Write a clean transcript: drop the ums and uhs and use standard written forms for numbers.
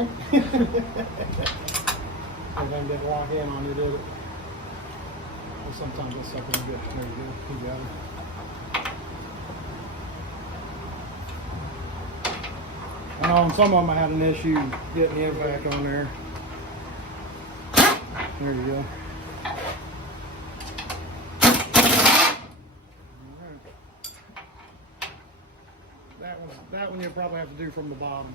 right? Everything didn't lock in on you, did it? Well, sometimes that's something you get. There you go. You got it. I know on some of them I had an issue getting it back on there. There you go. That one you'll probably have to do from the bottom.